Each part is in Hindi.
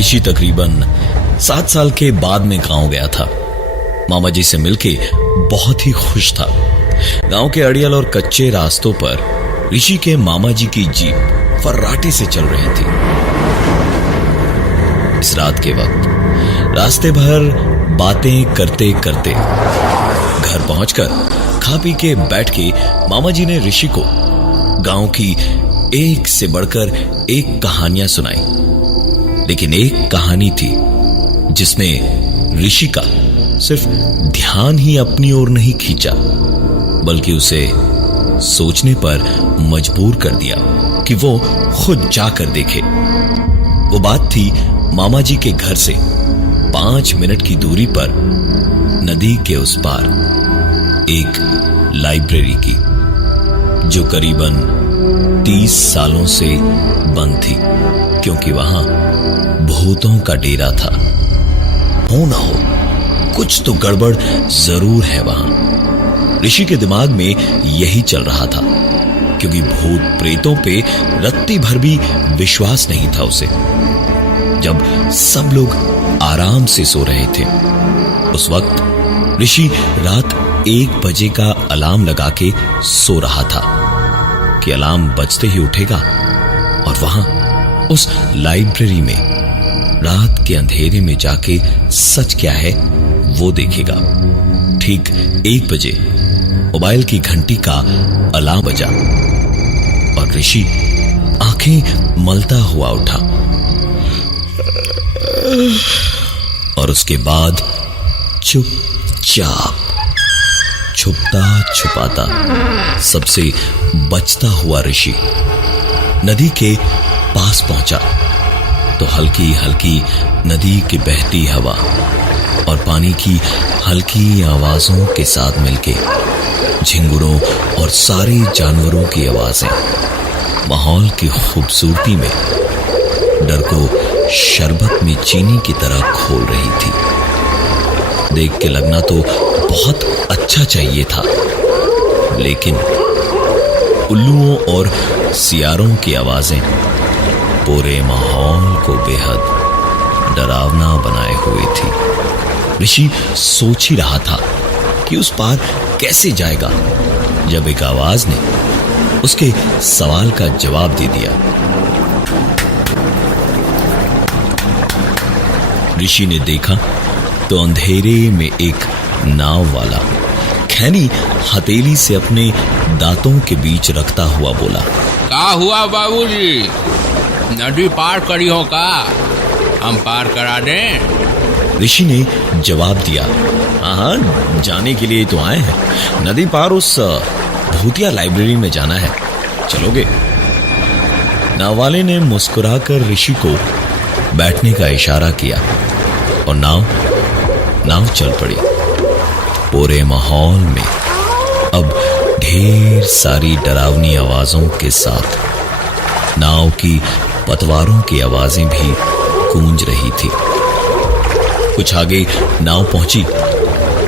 ऋषि तकरीबन 7 साल के बाद में गांव गया था। मामा जी से मिलके बहुत ही खुश था। गांव के अड़ियल और कच्चे रास्तों पर ऋषि के मामा जी की जीप फर्राटे से चल रही थी। इस रात के वक्त रास्ते भर बातें करते करते घर पहुंचकर खा पी के बैठ के मामा जी ने ऋषि को गांव की एक से बढ़कर एक कहानियां सुनाई। लेकिन एक कहानी थी जिसने ऋषि का सिर्फ ध्यान ही अपनी ओर नहीं खींचा, बल्कि उसे सोचने पर मजबूर कर दिया कि वो खुद जाकर देखे। वो बात थी मामा जी के घर से 5 मिनट की दूरी पर नदी के उस पार एक लाइब्रेरी की, जो करीबन 30 सालों से बंद थी, क्योंकि वहां भूतों का डेरा था। हो ना हो, कुछ तो गड़बड़ जरूर है वहां। ऋषि के दिमाग में यही चल रहा था, क्योंकि भूत प्रेतों पे रत्ती भर भी विश्वास नहीं था उसे। जब सब लोग आराम से सो रहे थे, उस वक्त ऋषि रात 1 बजे का अलार्म लगा के सो रहा था कि अलार्म बजते ही उठेगा और वहां उस लाइब्रेरी में रात के अंधेरे में जाके सच क्या है वो देखेगा। ठीक 1 बजे मोबाइल की घंटी का अलार्म बजा और ऋषि आंखें मलता हुआ उठा और उसके बाद चुपचाप छुपता छुपाता सबसे बचता हुआ ऋषि नदी के पास पहुंचा तो हल्की हल्की नदी की बहती हवा और पानी की हल्की आवाजों के साथ मिलके झिंगुरों और सारे जानवरों की आवाजें माहौल की खूबसूरती में डर को शरबत में चीनी की तरह खोल रही थी। देख के लगना तो बहुत अच्छा चाहिए था, लेकिन उल्लुओं और सियारों की आवाजें पूरे माहौल को बेहद डरावना बनाए हुए थी। ऋषि सोच ही रहा था कि उस पार कैसे जाएगा, जब एक आवाज ने उसके सवाल का जवाब दे दिया। ऋषि ने देखा तो अंधेरे में एक नाव वाला खैनी हथेली से अपने दांतों के बीच रखता हुआ बोला, क्या हुआ बाबूजी, नदी पार करी हो का? हम पार करा दें? ऋषि ने जवाब दिया, हाँ, जाने के लिए तो आए हैं। नदी पार उस भूतिया लाइब्रेरी में जाना है, चलोगे? नाव वाले ने मुस्कुराकर ऋषि को बैठने का इशारा किया और नाव चल पड़ी। पूरे माहौल में अब ढेर सारी डरावनी आवाजों के साथ नाव की पतवारों की आवाजें भी गूंज रही थी। कुछ आगे नाव पहुंची,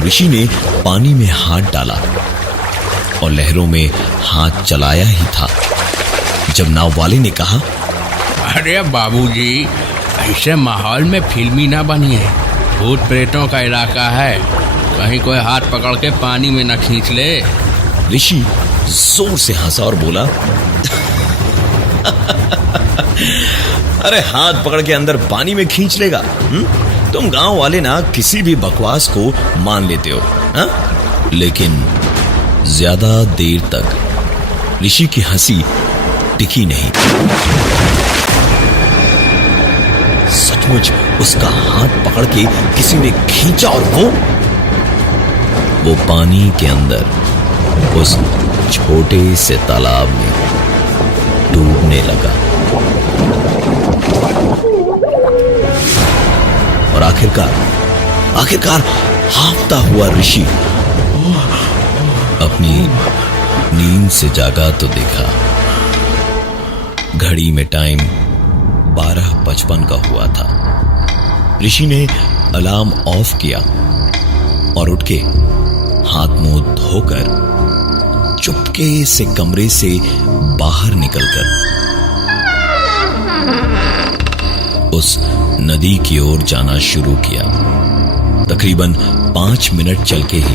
ऋषि ने पानी में हाथ डाला और लहरों में हाथ चलाया ही था जब नाव वाले ने कहा, अरे बाबूजी, ऐसे माहौल में फिल्मी ना बनिए, भूत प्रेतों का इलाका है, कहीं कोई हाथ पकड़ के पानी में न खींच ले। ऋषि जोर से हंसा और बोला, अरे हाथ पकड़ के अंदर पानी में खींच लेगा? तुम गांव वाले ना किसी भी बकवास को मान लेते हो, हा? लेकिन ज्यादा देर तक ऋषि की हंसी टिकी नहीं। सचमुच उसका हाथ पकड़ के किसी ने खींचा और वो पानी के अंदर उस छोटे से तालाब में डूबने लगा। और आखिरकार हांफता हुआ ऋषि अपनी नींद से जागा तो देखा घड़ी में टाइम 12:55 का हुआ था। ऋषि ने अलार्म ऑफ किया और उठ के हाथ मुंह धोकर चुपके से कमरे से बाहर निकलकर उस नदी की ओर जाना शुरू किया। तकरीबन 5 मिनट चल के ही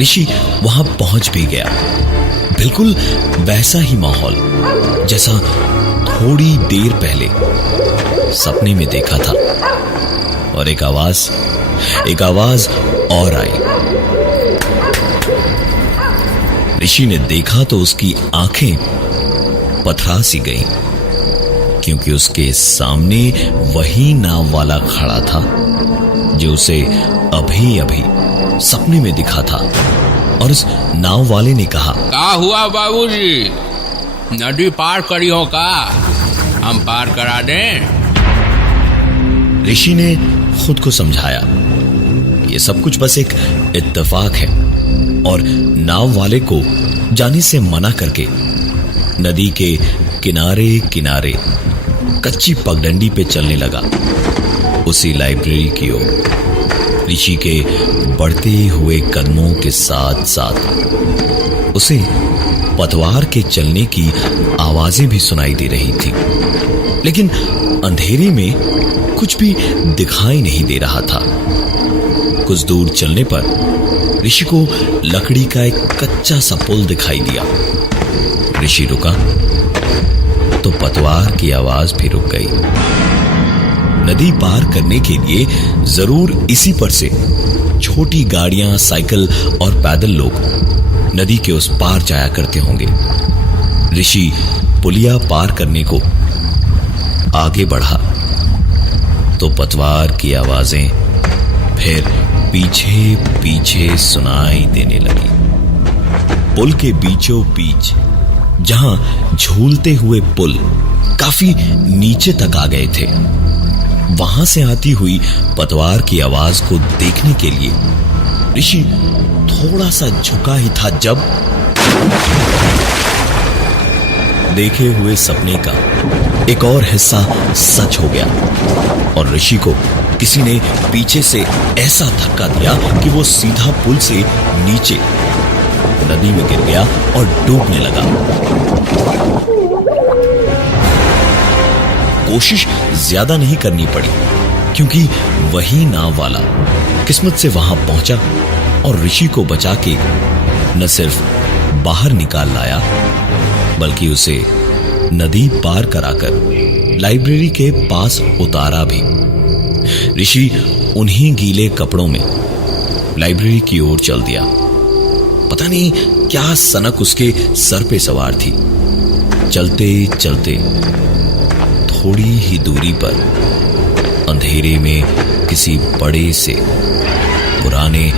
ऋषि वहां पहुंच भी गया। बिल्कुल वैसा ही माहौल जैसा थोड़ी देर पहले सपने में देखा था। और एक आवाज और आई। ऋषि ने देखा तो उसकी आंखें पथरा सी गईं, क्योंकि उसके सामने वही नाव वाला खड़ा था जो उसे अभी अभी सपने में दिखा था। और उस नाव वाले ने कहा, क्या हुआ बाबूजी, नदी पार करी हो का? हम पार करा दें? ऋषि ने खुद को समझाया, ये सब कुछ बस एक इत्तेफाक है, और नाव वाले को जाने से मना करके नदी के किनारे किनारे कच्ची पगडंडी पे चलने लगा, उसी लाइब्रेरी की ओर। ऋषि के बढ़ते हुए कदमों के साथ साथ उसे पतवार के चलने की आवाजें भी सुनाई दे रही थी, लेकिन अंधेरे में कुछ भी दिखाई नहीं दे रहा था। कुछ दूर चलने पर ऋषि को लकड़ी का एक कच्चा सा पुल दिखाई दिया। ऋषि रुका तो पतवार की आवाज भी रुक गई। नदी पार करने के लिए जरूर इसी पर से छोटी गाड़ियां, साइकिल और पैदल लोग नदी के उस पार जाया करते होंगे। ऋषि पुलिया पार करने को आगे बढ़ा तो पतवार की आवाजें फिर पीछे पीछे सुनाई देने लगी। पुल के बीचों बीच जहां झूलते हुए पुल काफी नीचे तक आ गए थे, वहां से आती हुई पतवार की आवाज को देखने के लिए ऋषि थोड़ा सा झुका ही था जब देखे हुए सपने का एक और हिस्सा सच हो गया और ऋषि को किसी ने पीछे से ऐसा धक्का दिया कि वो सीधा पुल से नीचे नदी में गिर गया और डूबने लगा। कोशिश ज्यादा नहीं करनी पड़ी, क्योंकि वही नाव वाला किस्मत से वहां पहुंचा और ऋषि को बचा के न सिर्फ बाहर निकाल लाया, बल्कि उसे नदी पार कराकर लाइब्रेरी के पास उतारा भी। ऋषि उन्हीं गीले कपड़ों में लाइब्रेरी की ओर चल दिया। पता नहीं क्या सनक उसके सर पे सवार थी। चलते चलते थोड़ी ही दूरी पर अंधेरे में किसी बड़े से पुराने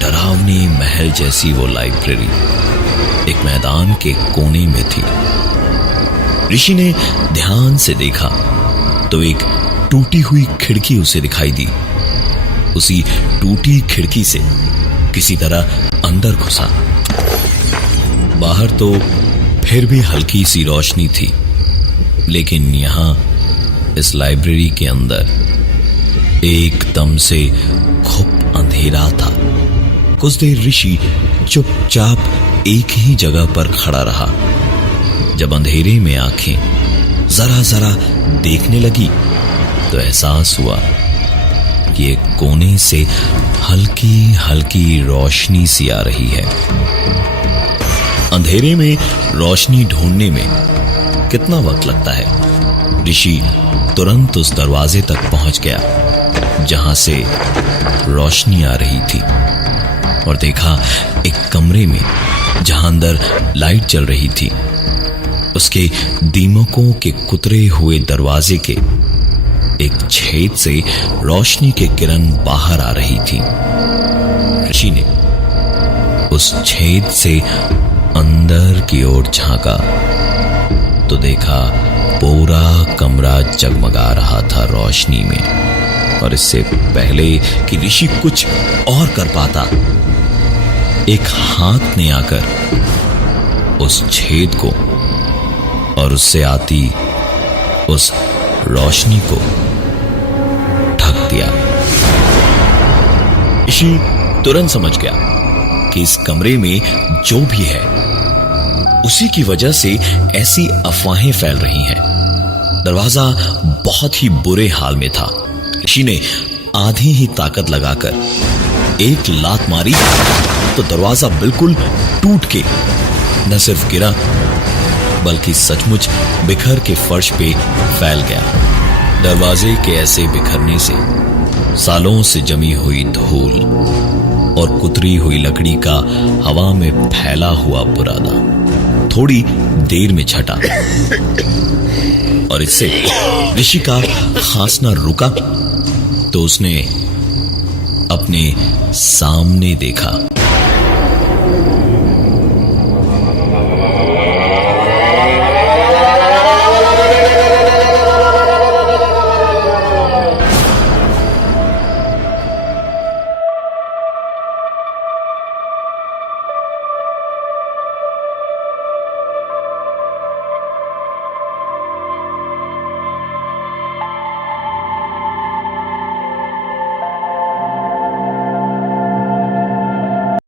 डरावने महल जैसी वो लाइब्रेरी एक मैदान के कोने में थी। ऋषि ने ध्यान से देखा तो एक टूटी हुई खिड़की उसे दिखाई दी। उसी टूटी खिड़की से किसी तरह अंदर घुसा। बाहर तो फिर भी हल्की सी रोशनी थी, लेकिन यहां इस लाइब्रेरी के अंदर एकदम से खूब अंधेरा था। कुछ देर ऋषि चुपचाप एक ही जगह पर खड़ा रहा। जब अंधेरे में आंखें जरा जरा देखने लगी तो एहसास हुआ कि एक कोने से हल्की हल्की रोशनी सी आ रही है। अंधेरे में रोशनी ढूंढने में कितना वक्त लगता है। ऋषि तुरंत उस दरवाजे तक पहुंच गया जहां से रोशनी आ रही थी और देखा एक कमरे में जहां अंदर लाइट जल रही थी, उसके दीमकों के कुतरे हुए दरवाजे के एक छेद से रोशनी के किरण बाहर आ रही थी। ऋषि ने उस छेद से अंदर की ओर झांका तो देखा पूरा कमरा जगमगा रहा था रोशनी में। और इससे पहले कि ऋषि कुछ और कर पाता, एक हाथ ने आकर उस छेद को और उससे आती उस रोशनी को ढक दिया। ऋषि तुरंत समझ गया कि इस कमरे में जो भी है उसी की वजह से ऐसी अफवाहें फैल रही हैं। दरवाजा बहुत ही बुरे हाल में था, ऋषि ने आधी ही ताकत लगाकर एक लात मारी तो दरवाजा बिल्कुल टूट के न सिर्फ गिरा बल्कि सचमुच बिखर के फर्श पे फैल गया। दरवाजे के ऐसे बिखरने से सालों से जमी हुई धूल और कुतरी हुई लकड़ी का हवा में फैला हुआ बुरादा थोड़ी देर में छटा और इससे ऋषि का खांसना रुका तो उसने अपने सामने देखा